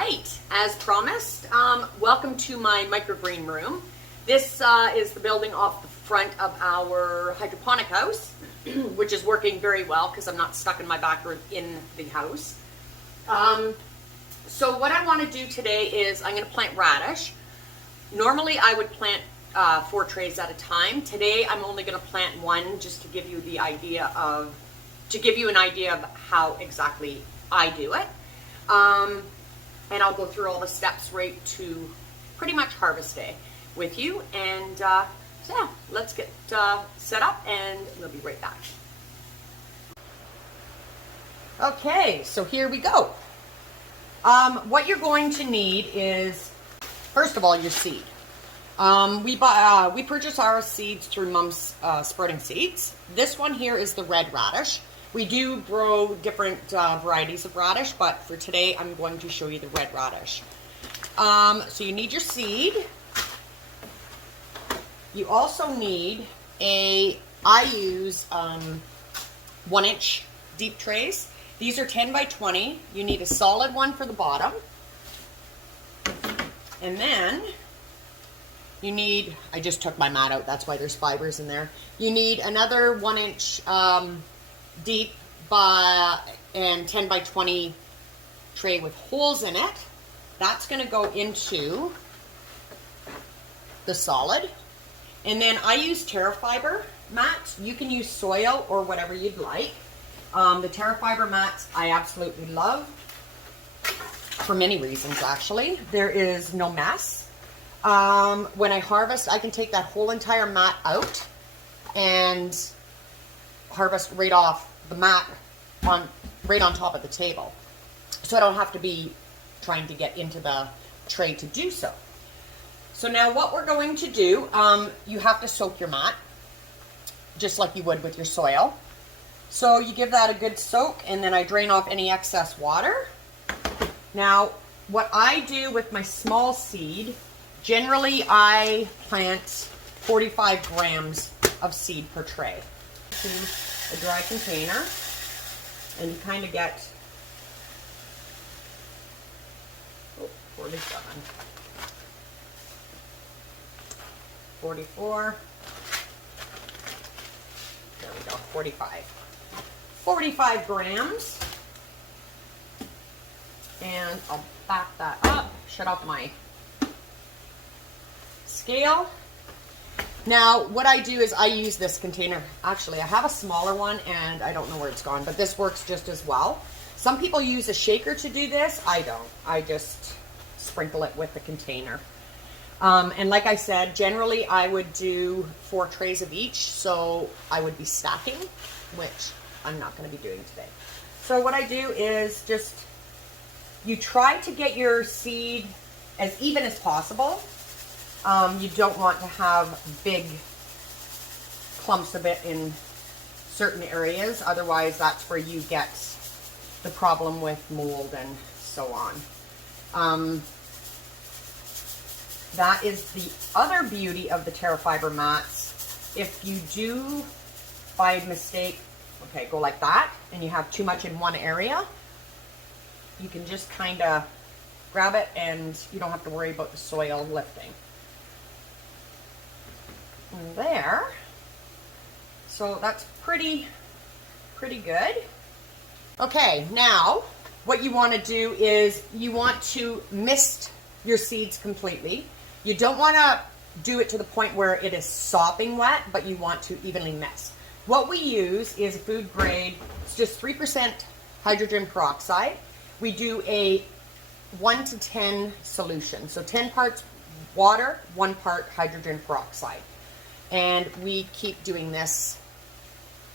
right, as promised, welcome to my microgreen room. This is the building off the front of our hydroponic house, which is working very well because I'm not stuck in my back room in the house. So what I want to do today is I'm going to plant radish. Normally I would plant 4 trays at a time. Today I'm only going to plant 1 just to give you the idea of, an idea of how exactly I do it. And I'll go through all the steps right to pretty much harvest day with you. And so yeah, let's get set up and we'll be right back. Okay, so here we go. What you're going to need is, first of all, your seed. We purchase our seeds through Mom's Spreading Seeds. This one here is the red radish. We do grow different varieties of radish, but for today I'm going to show you the red radish. So you need your seed. You also need I use 1-inch deep trays. These are 10 by 20. You need a solid one for the bottom. And then you need, I just took my mat out, that's why there's fibers in there. You need another 1-inch deep and 10 by 20 tray with holes in it. That's going to go into the solid. And then I use TERRAFIBRE mats. You can use soil or whatever you'd like. The TERRAFIBRE mats I absolutely love for many reasons, actually. There is no mess. When I harvest, I can take that whole entire mat out and harvest right off the mat right on top of the table. So I don't have to be trying to get into the tray to do so. So now what we're going to do, you have to soak your mat just like you would with your soil. So you give that a good soak and then I drain off any excess water. Now what I do with my small seed, generally I plant 45 grams of seed per tray. To a dry container, and you kind of get 47, 44, there we go, 45 grams, and I'll back that up, shut off my scale. Now, what I do is I use this container. Actually, I have a smaller one, and I don't know where it's gone, but this works just as well. Some people use a shaker to do this. I don't. I just sprinkle it with the container. And like I said, generally I would do 4 trays of each, so I would be stacking, which I'm not going to be doing today. So what I do is just, you try to get your seed as even as possible. You don't want to have big clumps of it in certain areas. Otherwise, that's where you get the problem with mold and so on. That is the other beauty of the TERRAFIBRE mats. If you do, by mistake, go like that, and you have too much in one area, you can just kind of grab it and you don't have to worry about the soil lifting. And there, so that's pretty good. Okay, now what you want to do is you want to mist your seeds completely. You don't want to do it to the point where it is sopping wet, but you want to evenly mist. What we use is food grade, it's just 3% hydrogen peroxide. We do a 1 to 10 solution, so 10 parts water, 1 part hydrogen peroxide. And we keep doing this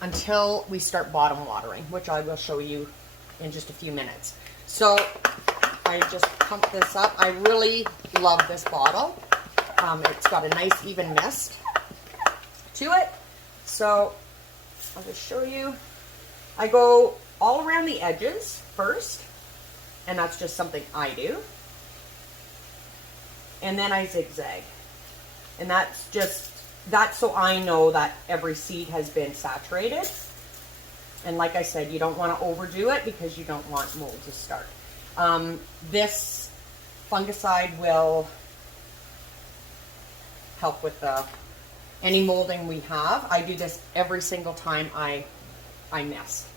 until we start bottom watering, which I will show you in just a few minutes. So I just pump this up. I really love this bottle. It's got a nice even mist to it. So I'll just show you. I go all around the edges first, and that's just something I do. And then I zigzag. And that's so I know that every seed has been saturated. And like I said, you don't want to overdo it because you don't want mold to start. This fungicide will help with any molding we have. I do this every single time I mist.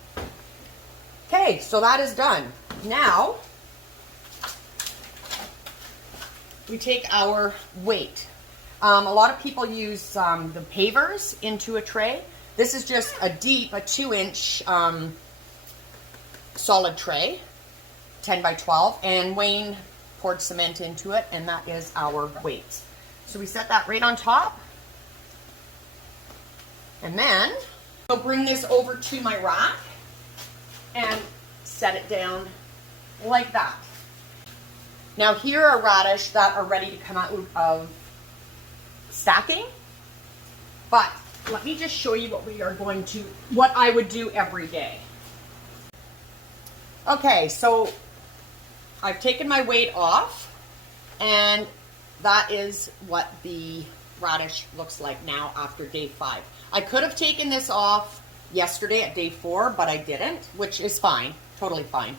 Okay, so that is done. Now, we take our weight. A lot of people use the pavers into a tray. This is just a 2-inch solid tray, 10 by 12, and Wayne poured cement into it, and that is our weights. So we set that right on top, and then I'll bring this over to my rack and set it down like that. Now here are radish that are ready to come out of stacking, but let me just show you what I would do every day. Okay, so I've taken my weight off, and that is what the radish looks like now after day 5. I could have taken this off yesterday at day 4, but I didn't, which is fine, totally fine.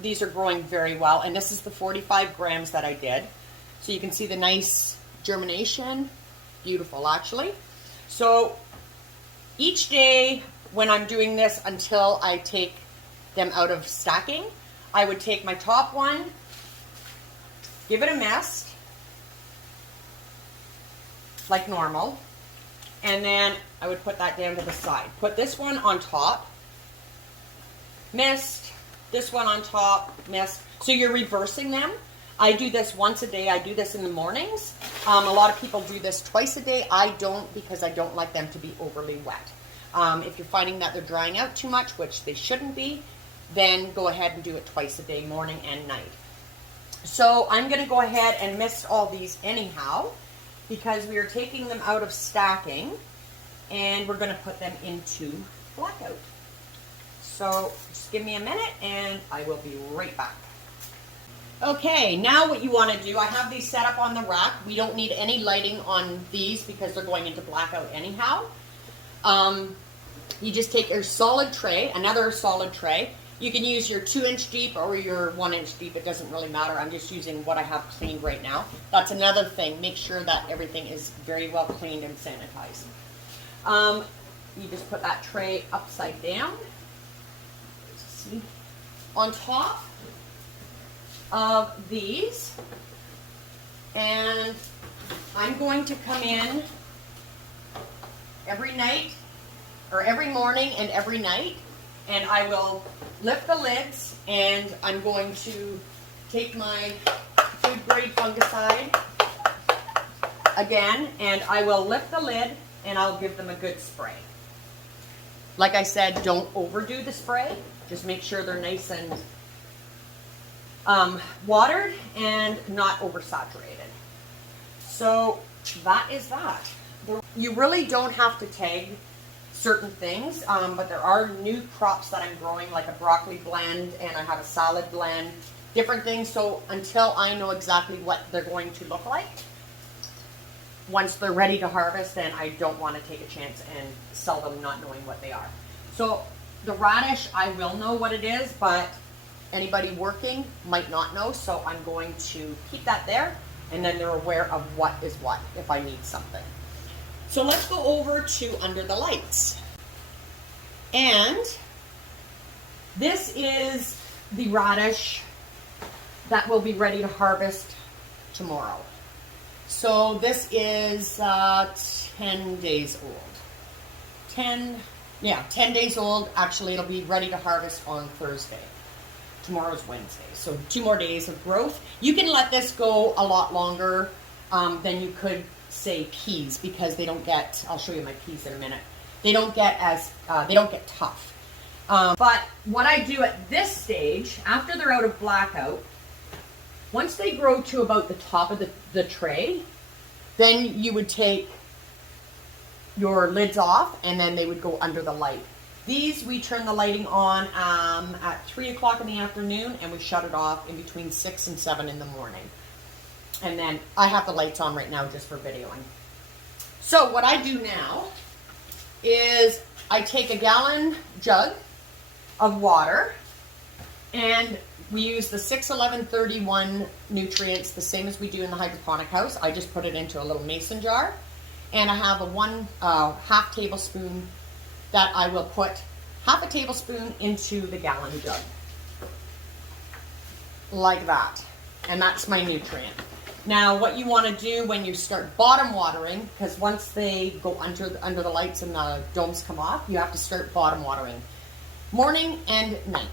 These are growing very well, and this is the 45 grams that I did. So you can see the nice germination, beautiful actually. So each day when I'm doing this until I take them out of stacking, I would take my top one, give it a mist, like normal, and then I would put that down to the side. Put this one on top, mist, this one on top, mist. So you're reversing them. I do this once a day. I do this in the mornings. A lot of people do this twice a day. I don't, because I don't like them to be overly wet. If you're finding that they're drying out too much, which they shouldn't be, then go ahead and do it twice a day, morning and night. So I'm going to go ahead and mist all these anyhow, because we are taking them out of stacking and we're going to put them into Blackout. So just give me a minute and I will be right back. Okay, now what you want to do, I have these set up on the rack. We don't need any lighting on these because they're going into Blackout anyhow. You just take your solid tray, another solid tray. You can use your 2-inch deep or your 1-inch deep. It doesn't really matter. I'm just using what I have cleaned right now. That's another thing. Make sure that everything is very well cleaned and sanitized. You just put that tray upside down. See, on top of these, and I'm going to come in every night, or every morning and every night, and I will lift the lids, and I'm going to take my food grade fungicide again, and I will lift the lid and I'll give them a good spray. Like I said, don't overdo the spray. Just make sure they're nice and watered and not oversaturated. So that is that. You really don't have to tag certain things, but there are new crops that I'm growing, like a broccoli blend, and I have a salad blend, different things. So until I know exactly what they're going to look like, once they're ready to harvest, then I don't want to take a chance and sell them not knowing what they are. So the radish, I will know what it is, but anybody working might not know, so I'm going to keep that there, and then they're aware of what is what if I need something. So let's go over to under the lights. And this is the radish that will be ready to harvest tomorrow. So this is 10 days old. 10 days old. Actually, it'll be ready to harvest on Thursday. Tomorrow's Wednesday. So 2 more days of growth. You can let this go a lot longer than you could, say, peas, because they don't get, I'll show you my peas in a minute. They don't get tough. But what I do at this stage, after they're out of Blackout, once they grow to about the top of the tray, then you would take your lids off and then they would go under the light. These, we turn the lighting on at 3 o'clock in the afternoon, and we shut it off in between 6 and 7 in the morning. And then I have the lights on right now just for videoing. So what I do now is I take a gallon jug of water, and We use the 6-11-31 nutrients, the same as we do in the hydroponic house. I just put it into a little mason jar. And I have a half tablespoon that I will put half a tablespoon into the gallon jug. Like that. And that's my nutrient. Now, what you want to do when you start bottom watering, because once they go under the lights and the domes come off, you have to start bottom watering. Morning and night.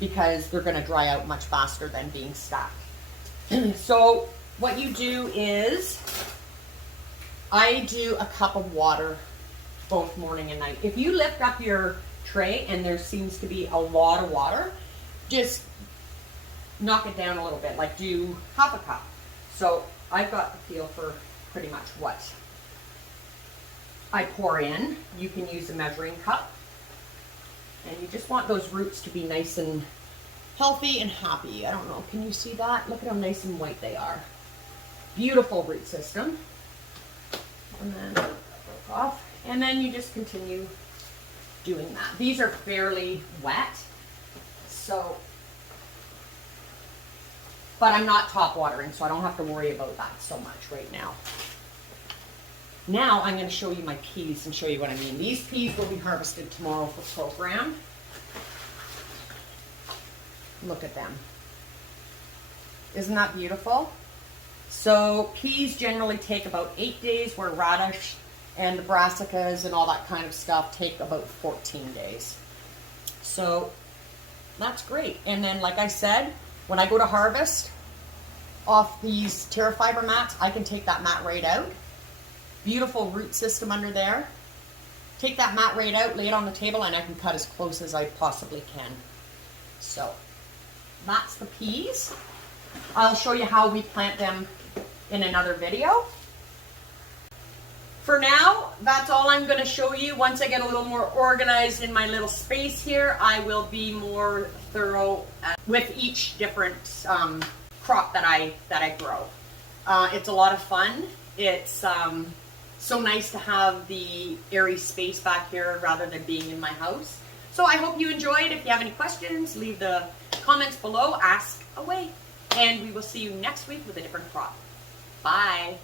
Because they're going to dry out much faster than being stacked. So what you do is, I do a cup of water both morning and night. If you lift up your tray and there seems to be a lot of water, just knock it down a little bit, like do half a cup. So I've got the feel for pretty much what I pour in. You can use a measuring cup. And you just want those roots to be nice and healthy and happy. I don't know, can you see that? Look at how nice and white they are. Beautiful root system. And then off. And then you just continue doing that. These are fairly wet. So, but I'm not top watering, so I don't have to worry about that so much right now. Now I'm going to show you my peas and show you what I mean. These peas will be harvested tomorrow for program. Look at them. Isn't that beautiful? So peas generally take about 8 days, where radish and the brassicas and all that kind of stuff take about 14 days. So that's great. And then, like I said, when I go to harvest off these TERRAFIBRE mats, I can take that mat right out. Beautiful root system under there. Take that mat right out, lay it on the table, and I can cut as close as I possibly can. So that's the peas. I'll show you how we plant them in another video. For now, that's all I'm going to show you. Once I get a little more organized in my little space here, I will be more thorough with each different crop that I grow. It's a lot of fun. It's so nice to have the airy space back here rather than being in my house. So I hope you enjoyed. If you have any questions, leave the comments below, ask away. And we will see you next week with a different crop. Bye.